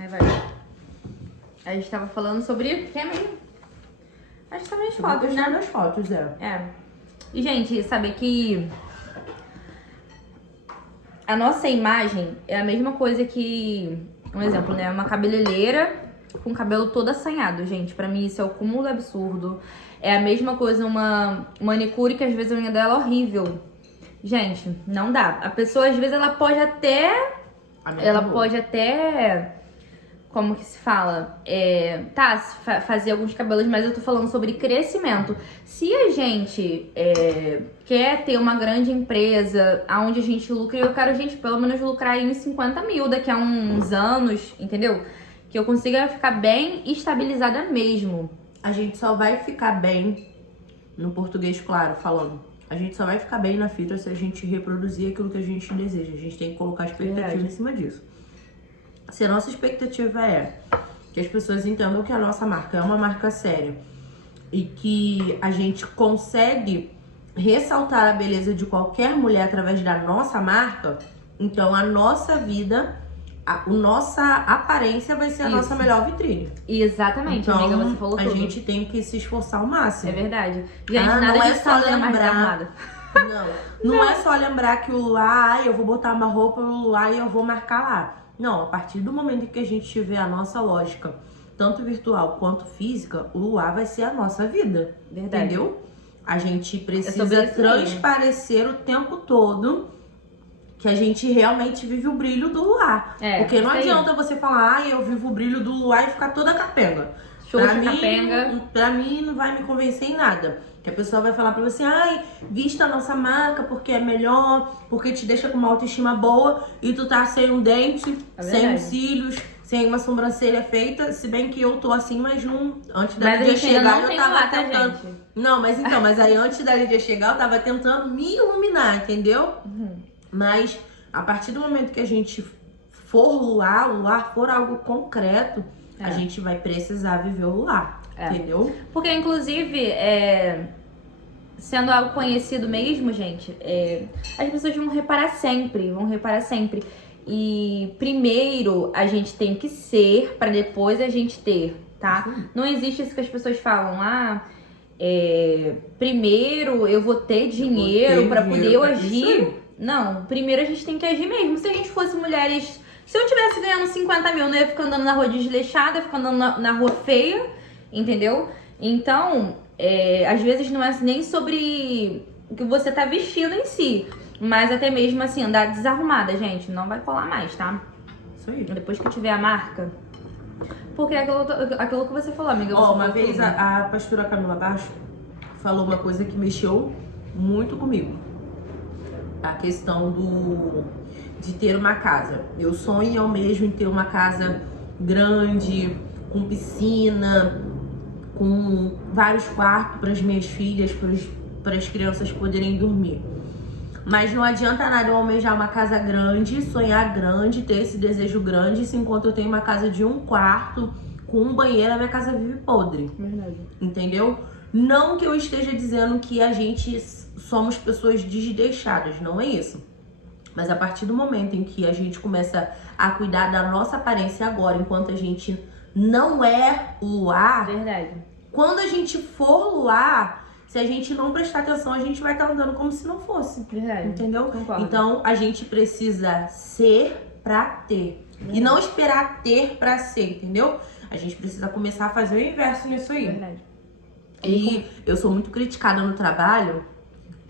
Aí vai. A gente tava falando sobre... Quer mesmo? Acho que também as fotos, né? Das fotos, É. E, gente, sabe que a nossa imagem é a mesma coisa que... Um exemplo, né? Uma cabeleireira com o cabelo todo assanhado, gente. Pra mim, isso é o cúmulo do absurdo. É a mesma coisa uma manicure que às vezes a unha dela é horrível. Gente, não dá. A pessoa, às vezes, ela pode até... Como que se fala? Fazer alguns cabelos, mas eu tô falando sobre crescimento. Se a gente quer ter uma grande empresa onde a gente lucre, eu quero, gente, pelo menos lucrar aí uns 50 mil daqui a uns anos, entendeu? Que eu consiga ficar bem estabilizada mesmo. A gente só vai ficar bem, no português claro, falando. A gente só vai ficar bem na fita se a gente reproduzir aquilo que a gente deseja. A gente tem que colocar expectativa em cima disso. Se a nossa expectativa é que as pessoas entendam que a nossa marca é uma marca séria e que a gente consegue ressaltar a beleza de qualquer mulher através da nossa marca, então a nossa vida, a nossa aparência vai ser a nossa melhor vitrine. Exatamente, então, amiga, você falou tudo. A gente tem que se esforçar ao máximo. É verdade. Gente, nada não de é só lembrar. Não é só lembrar que o luar, eu vou botar uma roupa no luar e eu vou marcar lá. Não, a partir do momento que a gente tiver a nossa lógica, tanto virtual quanto física, o luar vai ser a nossa vida. Verdade. Entendeu? A gente precisa transparecer o tempo todo que a gente realmente vive o brilho do luar. Porque não adianta você falar, eu vivo o brilho do luar e ficar toda capenga. Pra mim não vai me convencer em nada. Que a pessoa vai falar pra você, vista a nossa marca porque é melhor, porque te deixa com uma autoestima boa e tu tá sem um dente, sem os cílios, sem uma sobrancelha feita. Se bem que eu tô assim, mas antes da Lídia chegar eu tava tentando. Não, mas aí antes da Lídia chegar eu tava tentando me iluminar, entendeu? Mas a partir do momento que a gente for luar, o luar for algo concreto, a gente vai precisar viver o luar. Entendeu? Porque, inclusive, sendo algo conhecido mesmo, gente, as pessoas vão reparar sempre. E primeiro a gente tem que ser pra depois a gente ter, tá? Não existe isso que as pessoas falam, primeiro eu vou ter dinheiro pra poder eu agir. Não, primeiro a gente tem que agir mesmo. Se a gente fosse mulheres... Se eu tivesse ganhando 50 mil, não ia ficar andando na rua desleixada, ia ficar andando na rua feia, entendeu? Então, às vezes não é nem sobre o que você tá vestindo em si, mas até mesmo assim, andar desarrumada, gente, não vai colar mais, tá? Isso aí. Depois que tiver a marca. Porque é aquilo que você falou, amiga. Uma vez a pastora Camila Baixo falou uma coisa que mexeu muito comigo. A questão de ter uma casa. Eu sonho mesmo em ter uma casa grande, com piscina, com vários quartos para as minhas filhas, para as crianças poderem dormir. Mas não adianta nada eu almejar uma casa grande, sonhar grande, ter esse desejo grande, se enquanto eu tenho uma casa de um quarto, com um banheiro, a minha casa vive podre. Verdade. Entendeu? Não que eu esteja dizendo que a gente somos pessoas desleixadas, não é isso. Mas a partir do momento em que a gente começa a cuidar da nossa aparência agora, enquanto a gente não é luar... Verdade. Quando a gente for luar, se a gente não prestar atenção, a gente vai estar andando como se não fosse. Verdade. Entendeu? Concordo. Então, a gente precisa ser pra ter. Verdade. E não esperar ter pra ser, entendeu? A gente precisa começar a fazer o inverso nisso aí. Verdade. E eu sou muito criticada no trabalho,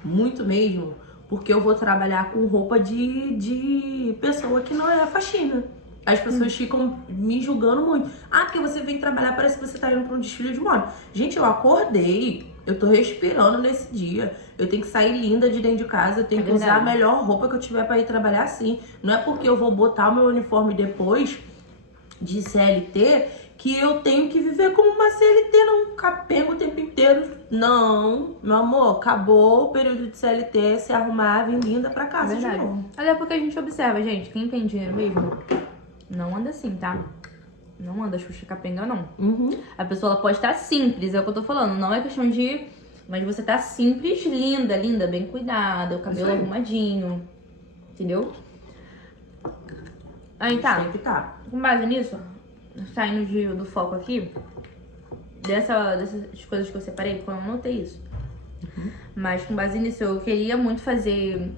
muito mesmo, porque eu vou trabalhar com roupa de pessoa que não é faxina. As pessoas ficam me julgando muito. Porque você vem trabalhar, parece que você tá indo pra um desfile de moda. Gente, eu acordei, eu tô respirando nesse dia. Eu tenho que sair linda de dentro de casa, eu tenho que usar a melhor roupa que eu tiver pra ir trabalhar assim. Não é porque eu vou botar o meu uniforme depois de CLT que eu tenho que viver como uma CLT, não capenga o tempo inteiro. Não, meu amor, acabou o período de CLT, se arrumar, vir linda pra casa de novo. Olha, porque a gente observa, gente, quem tem dinheiro mesmo, não anda assim, tá? Não anda Xuxa capenga, não. A pessoa ela pode estar simples, é o que eu tô falando, não é questão de... Mas você tá simples, linda, bem cuidada, o cabelo arrumadinho, entendeu? Aí tá. Tem que tá. Com base nisso, saindo do foco aqui, dessas coisas que eu separei, porque eu não notei isso. Mas com base nisso, eu queria muito fazer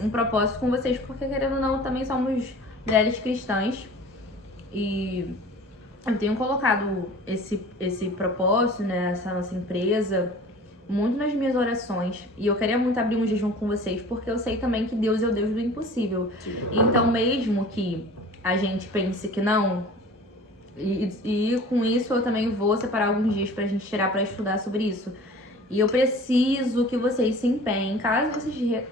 um propósito com vocês, porque querendo ou não, também somos mulheres cristãs. E eu tenho colocado esse propósito, né, essa nossa empresa, muito nas minhas orações. E eu queria muito abrir um jejum com vocês, porque eu sei também que Deus é o Deus do impossível. Sim. Então, mesmo que a gente pense que não, e com isso eu também vou separar alguns dias pra gente tirar pra estudar sobre isso. E eu preciso que vocês se empenhem, caso vocês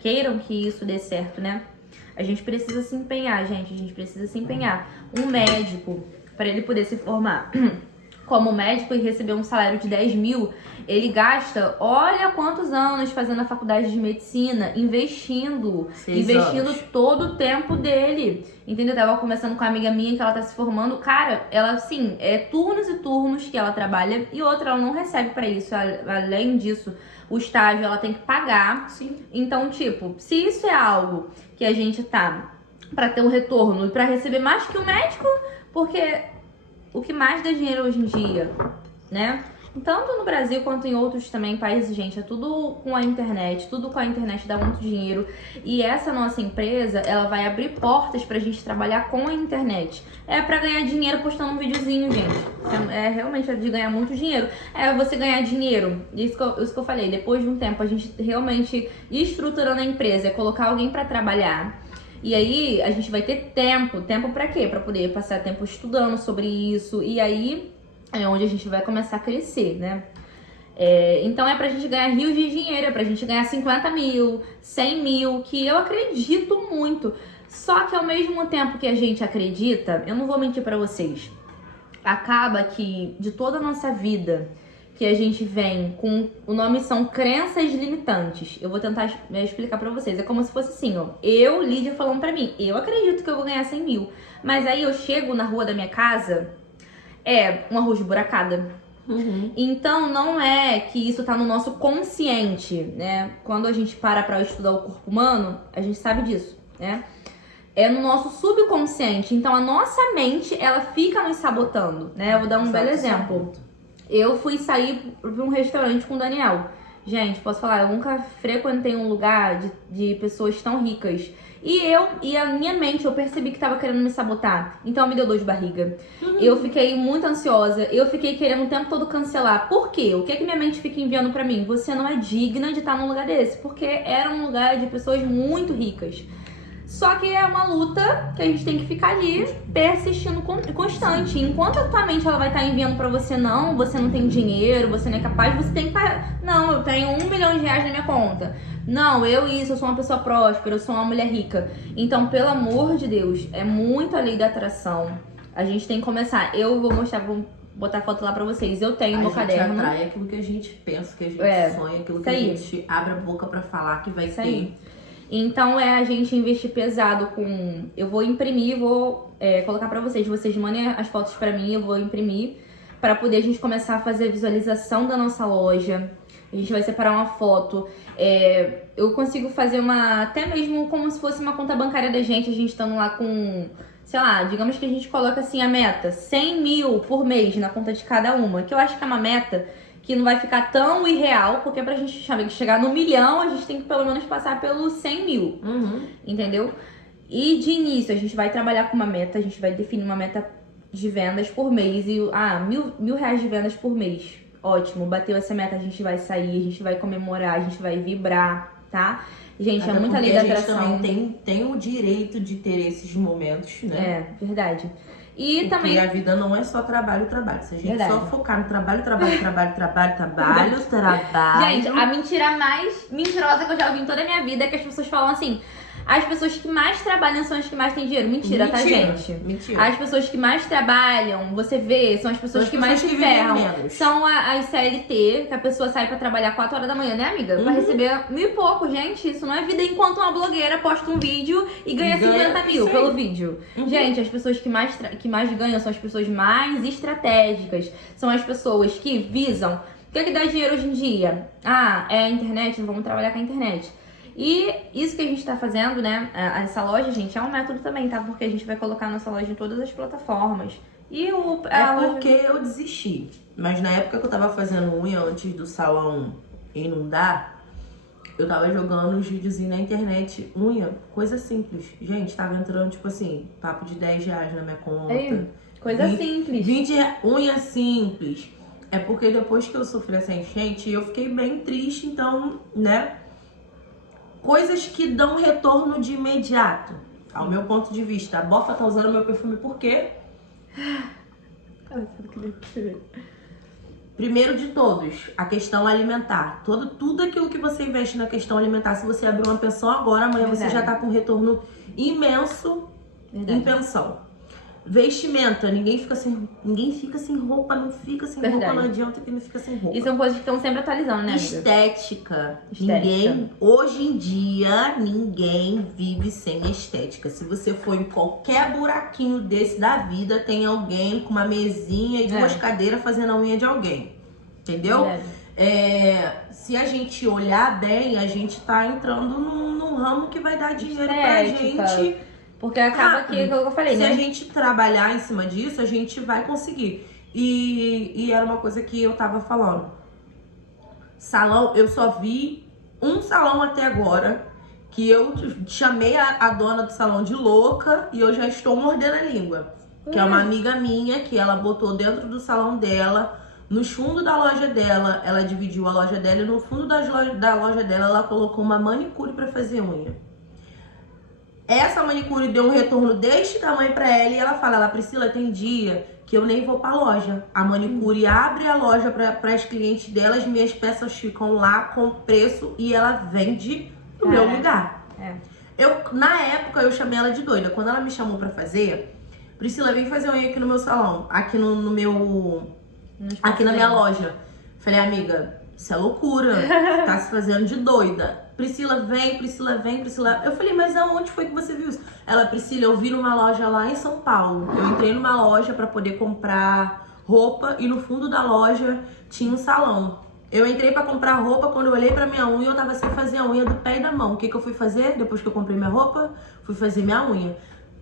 queiram que isso dê certo, né? A gente precisa se empenhar, gente, a gente precisa se empenhar. Um médico, para ele poder se formar como médico e receber um salário de 10 mil, ele gasta, olha quantos anos fazendo a faculdade de medicina, investindo todo o tempo dele, entendeu? Eu tava conversando com uma amiga minha que ela tá se formando, cara, ela assim, é turnos e turnos que ela trabalha e outra, ela não recebe pra isso, além disso, o estágio ela tem que pagar. Sim. Então, tipo, se isso é algo que a gente tá pra ter um retorno e pra receber mais que o médico, porque o que mais dá dinheiro hoje em dia, né? Tanto no Brasil quanto em outros também países, gente, é tudo com a internet dá muito dinheiro. E essa nossa empresa, ela vai abrir portas pra gente trabalhar com a internet. É pra ganhar dinheiro postando um videozinho, gente. É realmente de ganhar muito dinheiro. É você ganhar dinheiro, isso que eu falei, depois de um tempo, a gente realmente estruturando a empresa, é colocar alguém pra trabalhar. E aí, a gente vai ter tempo. Tempo pra quê? Pra poder passar tempo estudando sobre isso. E aí, é onde a gente vai começar a crescer, né? Então, é pra gente ganhar rios de dinheiro. É pra gente ganhar 50 mil, 100 mil, que eu acredito muito. Só que ao mesmo tempo que a gente acredita, eu não vou mentir pra vocês. Acaba que, de toda a nossa vida, que a gente vem com... O nome são crenças limitantes. Eu vou tentar explicar pra vocês. É como se fosse assim, ó. Eu, Lídia, falando pra mim, eu acredito que eu vou ganhar 100 mil. Mas aí eu chego na rua da minha casa, um arroz de buracada. Uhum. Então, não é que isso tá no nosso consciente, né? Quando a gente para pra estudar o corpo humano, a gente sabe disso, né? É no nosso subconsciente. Então, a nossa mente, ela fica nos sabotando, né? Eu vou dar um belo exemplo. Eu fui sair pra um restaurante com o Daniel. Gente, posso falar, eu nunca frequentei um lugar de pessoas tão ricas. E a minha mente, eu percebi que tava querendo me sabotar. Então me deu dor de barriga. Eu fiquei muito ansiosa. Eu fiquei querendo o tempo todo cancelar. Por quê? O que é que minha mente fica enviando pra mim? Você não é digna de estar num lugar desse. Porque era um lugar de pessoas muito ricas. Só que é uma luta que a gente tem que ficar ali persistindo constante. Enquanto a tua mente ela vai estar enviando pra você, não, você não tem dinheiro, você não é capaz, você tem que estar... Não, eu tenho R$1 milhão na minha conta. Não, eu sou uma pessoa próspera, eu sou uma mulher rica. Então, pelo amor de Deus, é muito a lei da atração. A gente tem que começar. Eu vou botar foto lá pra vocês. Eu tenho meu caderno. A gente atrai aquilo que a gente pensa, que a gente sonha, aquilo que a gente abre a boca pra falar que vai ter. Então a gente investir pesado com... Eu vou imprimir, vou colocar pra vocês. Vocês mandem as fotos pra mim, eu vou imprimir. Pra poder a gente começar a fazer a visualização da nossa loja. A gente vai separar uma foto. Eu consigo fazer até mesmo como se fosse uma conta bancária da gente. A gente estando lá com... Sei lá, digamos que a gente coloca assim a meta. 100 mil por mês na conta de cada uma. Que eu acho que é uma meta... que não vai ficar tão irreal, porque pra gente chegar no 1 milhão, a gente tem que pelo menos passar pelos 100 mil, entendeu? E de início, a gente vai trabalhar com uma meta, a gente vai definir uma meta de vendas por mês, e mil reais de vendas por mês, ótimo, bateu essa meta, a gente vai sair, a gente vai comemorar, a gente vai vibrar, tá? Gente, até é muita lei da atração. A gente também tem o direito de ter esses momentos, né? Verdade. E porque também a vida não é só trabalho. Se a gente só focar no trabalho. Gente, a mentira mais mentirosa que eu já ouvi em toda a minha vida é que as pessoas falam assim: as pessoas que mais trabalham são as que mais têm dinheiro. Mentira, tá, gente? Mentira. As pessoas que mais trabalham, você vê, são as pessoas que mais se ferram. São as CLT, que a pessoa sai pra trabalhar 4 horas da manhã, né, amiga? Pra receber 1.000 e pouco, gente. Isso não é vida, enquanto uma blogueira posta um vídeo e ganha 50 mil pelo vídeo. Gente, as pessoas que mais ganham são as pessoas mais estratégicas. São as pessoas que visam... O que é que dá dinheiro hoje em dia? É a internet, vamos trabalhar com a internet. E isso que a gente tá fazendo, né? Essa loja, gente, é um método também, tá? Porque a gente vai colocar nossa loja em todas as plataformas. E porque eu desisti. Mas na época que eu tava fazendo unha, antes do salão inundar, eu tava jogando uns videozinhos na internet, unha, coisa simples. Gente, tava entrando, tipo assim, papo de 10 reais na minha conta. Coisa simples. 20 reais, unha simples. É porque depois que eu sofri essa enchente, eu fiquei bem triste, então, né? Coisas que dão retorno de imediato, ao meu ponto de vista. A Bofa tá usando meu perfume por quê? Primeiro de todos, a questão alimentar. Tudo aquilo que você investe na questão alimentar, se você abrir uma pensão agora, amanhã você já tá com um retorno imenso em pensão. Vestimenta, ninguém fica sem roupa, não fica sem roupa, não adianta que não fica sem roupa. E são coisas que estão sempre atualizando, né, amiga? Estética. Hoje em dia, ninguém vive sem estética. Se você for em qualquer buraquinho desse da vida, tem alguém com uma mesinha e 2 cadeiras fazendo a unha de alguém. Entendeu? Se a gente olhar bem, a gente tá entrando num ramo que vai dar dinheiro pra gente. Porque acaba que eu falei, né? Se a gente trabalhar em cima disso, a gente vai conseguir. E era uma coisa que eu tava falando. Salão, eu só vi um salão até agora, que eu chamei a dona do salão de louca e eu já estou mordendo a língua. Que é uma amiga minha, que ela botou dentro do salão dela, no fundo da loja dela, ela dividiu a loja dela e no fundo da loja dela, ela colocou uma manicure pra fazer unha. Essa manicure deu um retorno deste tamanho pra ela e ela fala, Priscila, tem dia que eu nem vou pra loja. A manicure abre a loja para as clientes dela, as minhas peças ficam lá com preço e ela vende no meu lugar. Na época eu chamei ela de doida. Quando ela me chamou pra fazer, Priscila, vem fazer unha aqui no meu salão, aqui aqui na minha loja. Falei, amiga, isso é loucura, tá se fazendo de doida. Priscila, vem, Priscila, vem, Priscila. Eu falei, mas aonde foi que você viu isso? Ela, Priscila, eu vi numa loja lá em São Paulo. Eu entrei numa loja pra poder comprar roupa e no fundo da loja tinha um salão. Eu entrei pra comprar roupa, quando eu olhei pra minha unha, eu tava sem fazer a unha do pé e da mão. O que eu fui fazer? Depois que eu comprei minha roupa, fui fazer minha unha.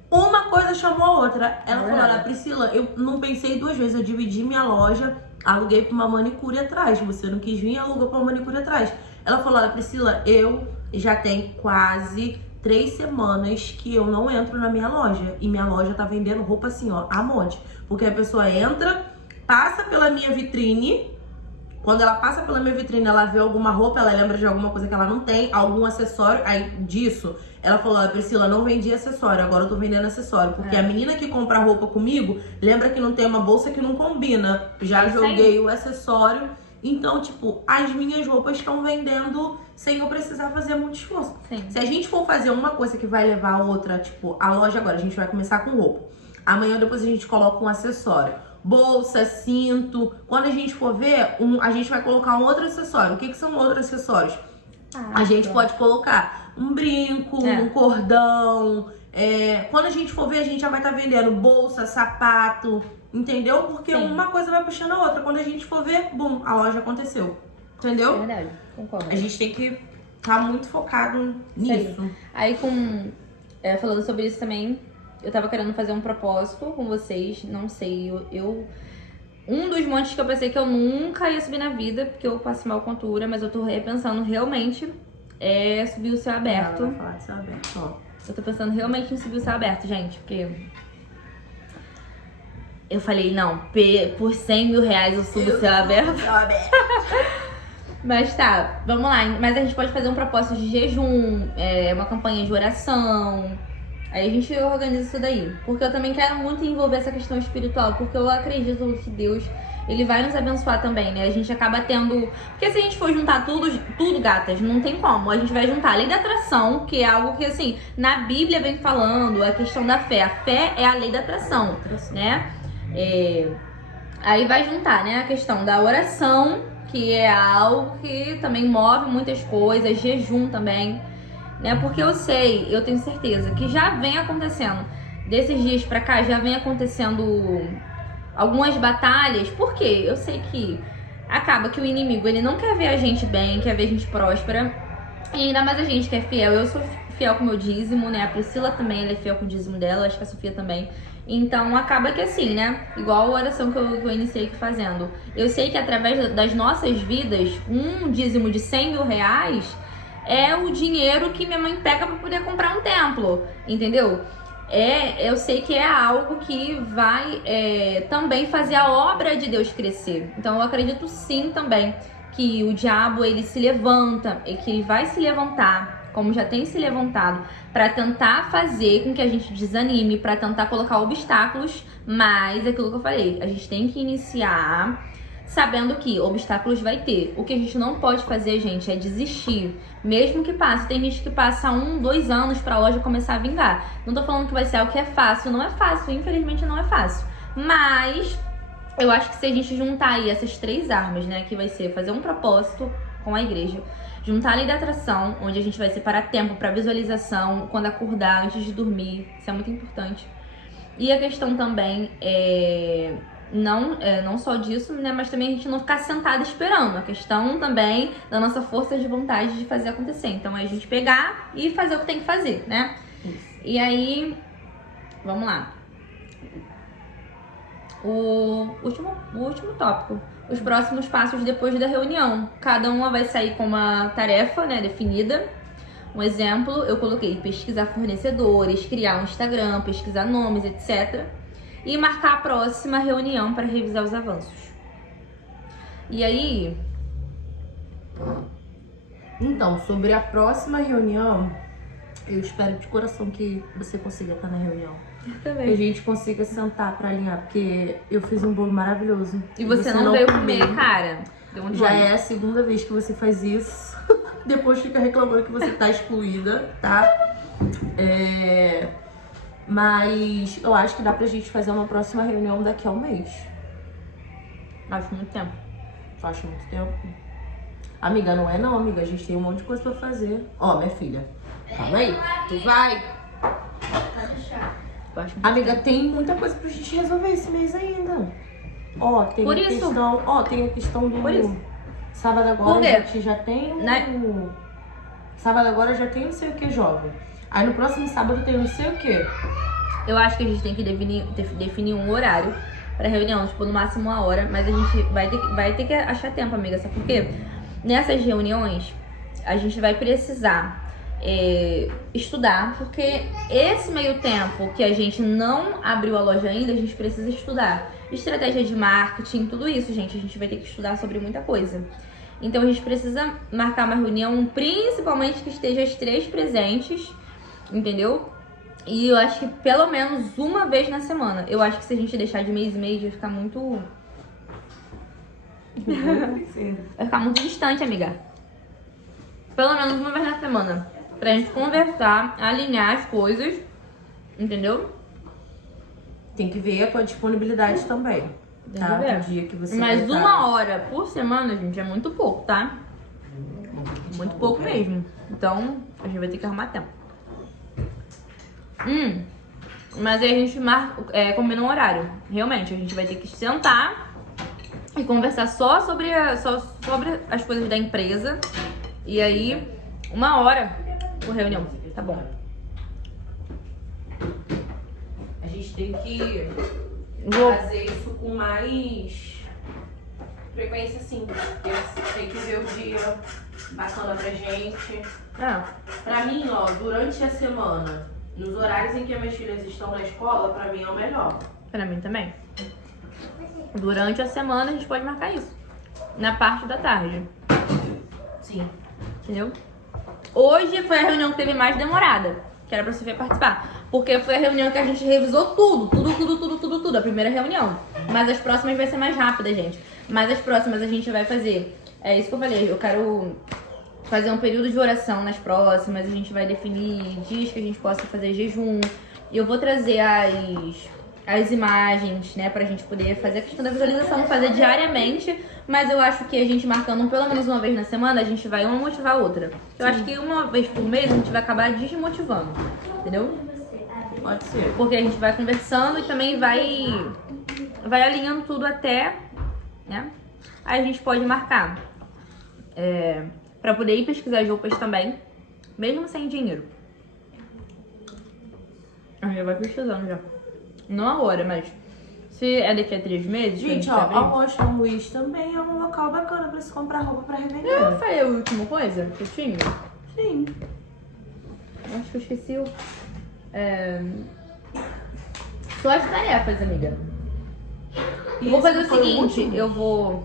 Uma coisa chamou a outra. Ela falou, Priscila, eu não pensei 2 vezes, eu dividi minha loja, aluguei pra uma manicure atrás. Você não quis vir, alugou pra uma manicure atrás. Ela falou, Priscila, eu já tenho quase 3 semanas que eu não entro na minha loja. E minha loja tá vendendo roupa assim, ó, a monte. Porque a pessoa entra, passa pela minha vitrine. Quando ela passa pela minha vitrine, ela vê alguma roupa, ela lembra de alguma coisa que ela não tem, algum acessório. Aí, disso, ela falou, Priscila, não vendi acessório, agora eu tô vendendo acessório. Porque a menina que compra roupa comigo, lembra que não tem uma bolsa que não combina. Já joguei o acessório. Então, tipo, as minhas roupas estão vendendo sem eu precisar fazer muito esforço. Se a gente for fazer uma coisa que vai levar a outra, tipo, a loja agora, a gente vai começar com roupa. Amanhã depois a gente coloca um acessório. Bolsa, cinto. Quando a gente for ver, a gente vai colocar um outro acessório. O que são outros acessórios? A gente pode colocar um brinco, um cordão. Quando a gente for ver, a gente já vai estar vendendo bolsa, sapato. Entendeu? Porque uma coisa vai puxando a outra. Quando a gente for ver, bum, a loja aconteceu. Entendeu? É verdade, concordo. A gente tem que estar muito focado nisso. Aí, falando sobre isso também, eu tava querendo fazer um propósito com vocês. Não sei, um dos montes que eu pensei que eu nunca ia subir na vida, porque eu passo mal com altura, mas eu tô repensando realmente subir o céu aberto. Ela vai falar de céu aberto, ó. Eu tô pensando realmente em subir o céu aberto, gente, porque... Eu falei, não, por 100 mil reais eu subo o céu aberto. Mas tá, vamos lá. Mas a gente pode fazer um propósito de jejum, uma campanha de oração. Aí a gente organiza isso daí. Porque eu também quero muito envolver essa questão espiritual. Porque eu acredito que Deus, Ele vai nos abençoar também, né? A gente acaba tendo... Porque se a gente for juntar tudo, gatas, não tem como. A gente vai juntar a lei da atração, que é algo que, assim, na Bíblia vem falando, a questão da fé. A fé é a lei da atração, né? Aí vai juntar, né, a questão da oração, que é algo que também move muitas coisas, jejum também, né, porque eu tenho certeza que já vem acontecendo, desses dias pra cá, já vem acontecendo algumas batalhas, porque eu sei que acaba que o inimigo, ele não quer ver a gente bem, quer ver a gente próspera, E ainda mais a gente que é fiel. Eu sou fiel com o meu dízimo, né? A Priscila também, ela é fiel com o dízimo dela. Acho que a Sofia também. Então acaba que assim, né? Igual a oração que eu iniciei aqui fazendo. Eu sei que através das nossas vidas, um dízimo de 100 mil reais é o dinheiro que minha mãe pega pra poder comprar um templo, entendeu? Eu sei que é algo que vai também fazer a obra de Deus crescer. Então eu acredito sim também que o diabo ele se levanta e que ele vai se levantar, como já tem se levantado, para tentar fazer com que a gente desanime, para tentar colocar obstáculos, mas é aquilo que eu falei, a gente tem que iniciar sabendo que obstáculos vai ter. O que a gente não pode fazer, gente, é desistir. Mesmo que passe. Tem gente que passa 1, 2 anos pra loja começar a vingar. Não tô falando que vai ser algo que é fácil. Não é fácil. Infelizmente não é fácil. Mas eu acho que se a gente juntar aí essas 3 armas, né? Que vai ser fazer um propósito com a igreja. Juntar a lei da atração, onde a gente vai separar tempo pra visualização, quando acordar, antes de dormir. Isso é muito importante. E a questão também não só disso, né, mas também a gente não ficar sentada esperando. A questão também da nossa força de vontade de fazer acontecer. Então é a gente pegar e fazer o que tem que fazer, né? Isso. E aí, vamos lá. O último tópico. Os próximos passos depois da reunião. Cada uma vai sair com uma tarefa, né, definida. Um exemplo, eu coloquei pesquisar fornecedores, criar um Instagram, pesquisar nomes, etc. E marcar a próxima reunião para revisar os avanços. E aí... Então, sobre a próxima reunião, eu espero de coração que você consiga estar na reunião. Eu também. Que a gente consiga sentar para alinhar, porque eu fiz um bolo maravilhoso. E você não veio comer, cara. Já é a segunda vez que você faz isso. Depois fica reclamando que você tá excluída, tá? Mas eu acho que dá pra gente fazer uma próxima reunião daqui a um mês. Acho muito tempo. Acho muito tempo. Amiga, não é não, amiga. A gente tem um monte de coisa pra fazer. Ó, minha filha. Calma aí. Tu vai. Amiga, tem muita coisa pra gente resolver esse mês ainda. Ó, tem a questão. Ó, tem a questão do. Por isso. Sábado agora a gente já tem Sábado agora já tem não sei o que jovem. Aí no próximo sábado tem não sei o que. Eu acho que a gente tem que definir um horário pra reunião, tipo, no máximo 1 hora. Mas a gente vai ter que achar tempo, amiga. Sabe por quê? Nessas reuniões, a gente vai precisar estudar. Porque esse meio tempo que a gente não abriu a loja ainda, a gente precisa estudar. Estratégia de marketing, tudo isso, gente. A gente vai ter que estudar sobre muita coisa. Então a gente precisa marcar uma reunião, principalmente que esteja as 3 presentes, entendeu? E eu acho que pelo menos uma vez na semana. Eu acho que se a gente deixar de mês em mês, vai ficar muito... vai ficar muito distante, amiga. Pelo menos uma vez na semana. Pra gente conversar, alinhar as coisas, entendeu? Tem que ver a tua disponibilidade também. Tá? O dia que você Mas 1 hora por semana, gente, é muito pouco, tá? Muito pouco mesmo. Então, a gente vai ter que arrumar tempo. Mas aí a gente combina um horário. Realmente, a gente vai ter que sentar e conversar só sobre as coisas da empresa. E aí, 1 hora por reunião. Tá bom. A gente tem que fazer isso com mais frequência, sim. Tem que ver o dia bacana pra gente. Pra mim, ó, durante a semana, nos horários em que as minhas filhas estão na escola, pra mim é o melhor. Pra mim também. Durante a semana a gente pode marcar isso. Na parte da tarde. Sim. Entendeu? Hoje foi a reunião que teve mais demorada, que era pra Sofia participar. Porque foi a reunião que a gente revisou tudo. A primeira reunião. Mas as próximas vai ser mais rápida, gente. Mas as próximas a gente vai fazer. É isso que eu falei. Eu quero fazer um período de oração nas próximas. A gente vai definir dias que a gente possa fazer jejum. E eu vou trazer as imagens, né, pra gente poder fazer a questão da visualização, fazer diariamente. Mas eu acho que a gente marcando pelo menos uma vez na semana, a gente vai uma motivar a outra. Eu acho que uma vez por mês a gente vai acabar desmotivando, entendeu? Pode ser. Porque a gente vai conversando e também vai alinhando tudo até, né? Aí a gente pode marcar pra poder ir pesquisar as roupas também, mesmo sem dinheiro. Já vai pesquisando já. Não agora, mas se é daqui a 3 meses... Gente, ó, a Mostra Luiz também é um local bacana pra se comprar roupa pra revender. Eu falei a última coisa que eu tinha? Sim. Acho que eu esqueci o... Suas tarefas, amiga. Eu vou fazer o seguinte, eu vou...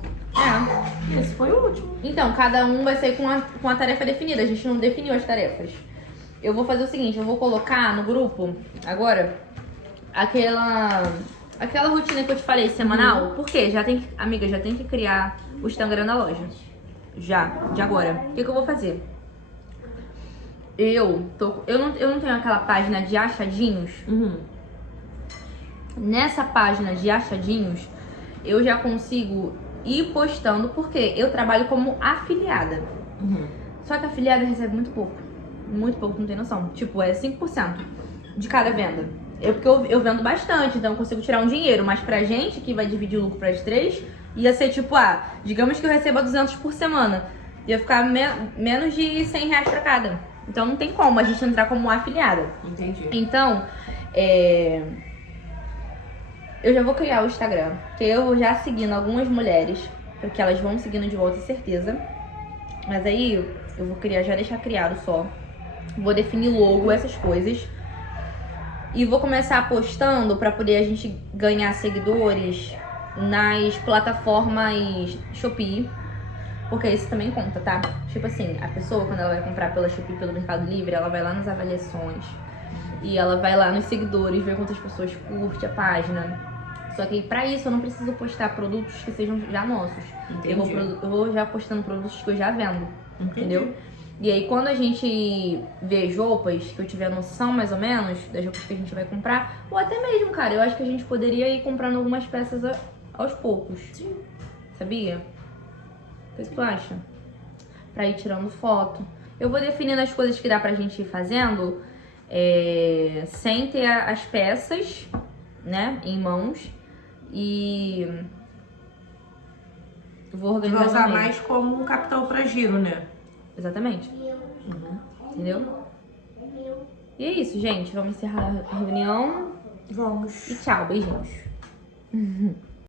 Esse foi o último. Então, cada um vai sair com a tarefa definida. A gente não definiu as tarefas. Eu vou fazer o seguinte, eu vou colocar no grupo, agora, aquela rotina que eu te falei, semanal. Por quê? Amiga, já tem que criar o Instagram da loja. Já, de agora. O que eu vou fazer? Eu não tenho aquela página de achadinhos. Nessa página de achadinhos, eu já consigo ir postando, porque eu trabalho como afiliada. Só que a afiliada recebe muito pouco. Muito pouco, não tem noção. Tipo, é 5% de cada venda. Porque eu vendo bastante, então eu consigo tirar um dinheiro. Mas pra gente, que vai dividir o lucro pras 3, ia ser tipo, digamos que eu receba 200 por semana. Ia ficar menos de R$100 pra cada. Então não tem como a gente entrar como afiliada. Entendi. Então, eu já vou criar o Instagram. Que eu vou já seguindo algumas mulheres, porque elas vão seguindo de volta, certeza. Mas aí eu vou já deixar criado só. Vou definir logo, essas coisas. E vou começar postando pra poder a gente ganhar seguidores nas plataformas Shopee. Porque isso também conta, tá? Tipo assim, a pessoa, quando ela vai comprar pela Shopee, pelo Mercado Livre, ela vai lá nas avaliações. E ela vai lá nos seguidores, ver quantas pessoas curtem a página. Só que pra isso eu não preciso postar produtos que sejam já nossos. Eu vou já postando produtos que eu já vendo. Entendeu? E aí quando a gente vê as roupas, que eu tiver noção mais ou menos das roupas que a gente vai comprar, ou até mesmo, cara, eu acho que a gente poderia ir comprando algumas peças aos poucos. Sim. Sabia? O que tu acha? Pra ir tirando foto. Eu vou definindo as coisas que dá pra gente ir fazendo, sem ter as peças, né, em mãos. E vou organizar. Vai usar mais como um capital pra giro, né? Exatamente. Entendeu? E é isso, gente. Vamos encerrar a reunião. Vamos. E tchau, beijinhos.